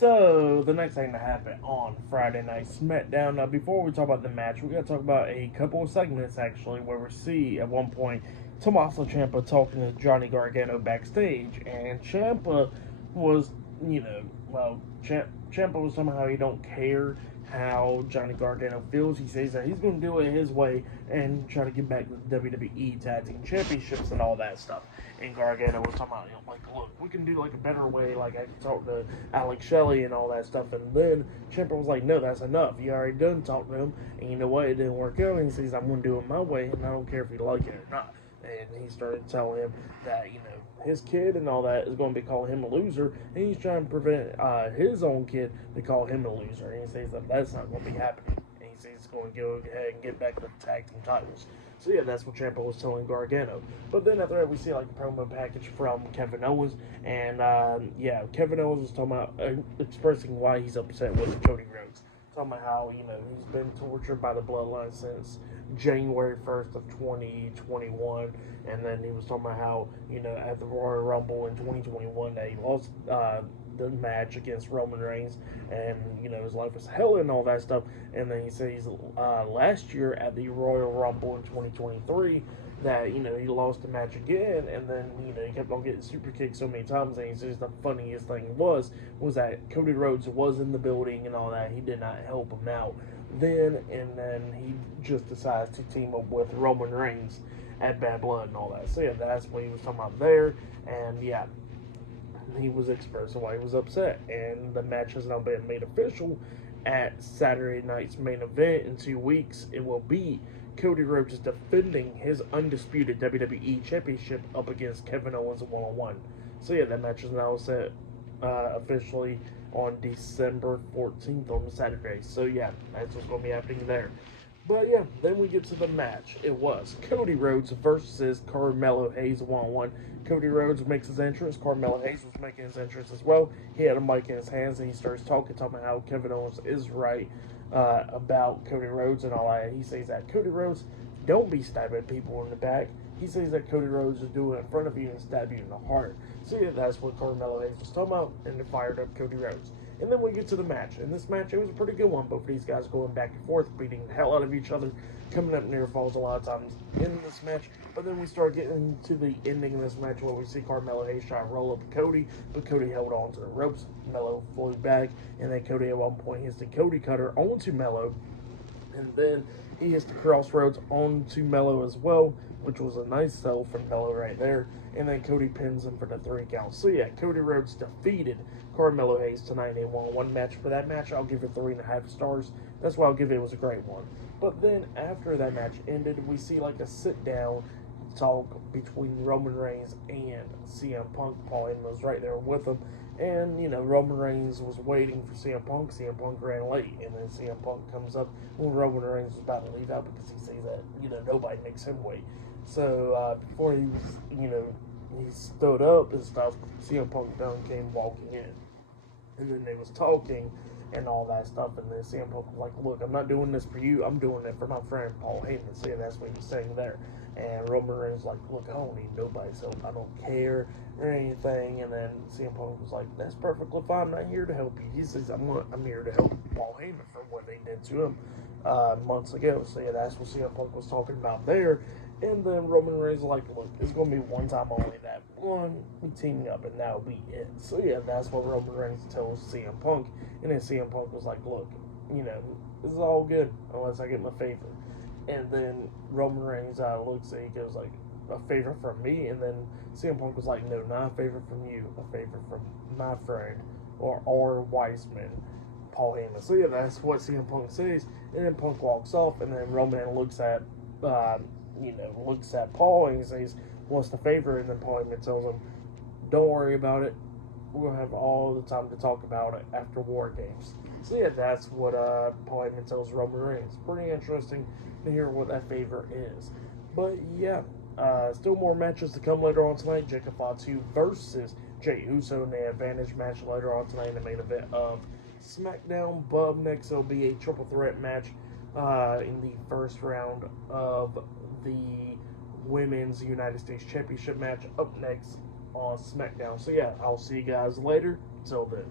So, the next thing that happened on Friday Night SmackDown. Now, before we talk about the match, we got to talk about a couple of segments actually, where we see at one point Tommaso Ciampa talking to Johnny Gargano backstage, and Ciampa was, Ciampa was somehow he don't care how Johnny Gargano feels. He says that he's going to do it his way and try to get back to the WWE Tag Team Championships and all that stuff. And Gargano was talking about, like, look, we can do like a better way. Like, I can talk to Alex Shelley and all that stuff. And then Ciampa was like, no, that's enough. You already done talk to him, and you know what? It didn't work out. And he says, I'm going to do it my way, and I don't care if you like it or not. And he started telling him that, his kid and all that is going to be calling him a loser, and he's trying to prevent his own kid to call him a loser. And he says that that's not going to be happening. And he says he's going to go ahead and get back the tag team titles. So yeah, that's what Ciampa was telling Gargano. But then after that, we see like a promo package from Kevin Owens, and Kevin Owens was talking about expressing why he's upset with Cody Rhodes. Talking about how he's been tortured by the bloodline since January 1st of 2021, and then he was talking about how at the Royal Rumble in 2021 that he lost the match against Roman Reigns, and his life was hell and all that stuff. And then he says last year at the Royal Rumble in 2023 that he lost the match again, and then he kept on getting super kicked so many times. And he says the funniest thing was that Cody Rhodes was in the building and all that. He did not help him out then, and then he just decides to team up with Roman Reigns at Bad Blood and all that. So yeah, that's what he was talking about there. And yeah, he was expressing why he was upset, and the match has now been made official at Saturday night's main event. In 2 weeks, it will be Cody Rhodes defending his undisputed WWE Championship up against Kevin Owens one-on-one. So yeah, that match is now set officially on December 14th on Saturday. So yeah, that's what's going to be happening there. But yeah, then we get to the match. It was Cody Rhodes versus Carmelo Hayes one-on-one. Cody Rhodes makes his entrance. Carmelo Hayes was making his entrance as well. He had a mic in his hands, and he starts talking about how Kevin Owens is right about Cody Rhodes and all that. He says that Cody Rhodes don't be stabbing people in the back. He says that Cody Rhodes is doing it in front of you and stab you in the heart. So yeah, that's what Carmelo Hayes was talking about, and they fired up Cody Rhodes. And then we get to the match. And this match, it was a pretty good one. Both of these guys going back and forth, beating the hell out of each other, coming up near falls a lot of times in this match. But then we start getting to the ending of this match where we see Carmelo Hayes try to roll up Cody, but Cody held on to the ropes. Melo flew back, and then Cody at one point hits the Cody cutter onto Melo. And then he hits the crossroads onto Melo as well, which was a nice sell from Melo right there. And then Cody pins him for the 3 count. So yeah, Cody Rhodes defeated Carmelo Hayes tonight in a 1-on-1 match. For that match, I'll give it 3.5 stars. That's why I'll give it. It was a great one. But then after that match ended, we see like a sit-down talk between Roman Reigns and CM Punk. Paul Heyman was right there with him. And, Roman Reigns was waiting for CM Punk. CM Punk ran late. And then CM Punk comes up when Roman Reigns was about to leave out because he says that, nobody makes him wait. So, before he was, he stood up and stuff, CM Punk done came walking in. And then they was talking and all that stuff. And then CM Punk was like, look, I'm not doing this for you. I'm doing it for my friend Paul Heyman. So, yeah, that's what he was saying there. And Roman Reigns was like, look, I don't need nobody's help. I don't care or anything. And then CM Punk was like, that's perfectly fine. I'm not here to help you. He says, I'm here to help Paul Heyman for what they did to him months ago. So, yeah, that's what CM Punk was talking about there. And then Roman Reigns was like, look, it's going to be one time only that one, we teaming up, and that'll be it. So, yeah, that's what Roman Reigns tells CM Punk. And then CM Punk was like, look, this is all good unless I get my favor. And then Roman Reigns looks at, he goes like, a favor from me? And then CM Punk was like, no, not a favor from you, a favor from my friend, or Weissman, Paul Heyman. So, yeah, that's what CM Punk says. And then Punk walks off, and then Roman looks at Paul, and he says, what's the favor? And then Paul Heyman tells him, don't worry about it. We'll have all the time to talk about it after War Games. So yeah, that's what Paul Heyman tells Roman Reigns. Pretty interesting to hear what that favor is. But yeah, still more matches to come later on tonight. Jacob Fatu versus Jey Uso in the advantage match later on tonight in the main event of SmackDown. But next there'll be a triple threat match in the first round of the Women's United States Championship match up next on SmackDown. So yeah, I'll see you guys later. Till then.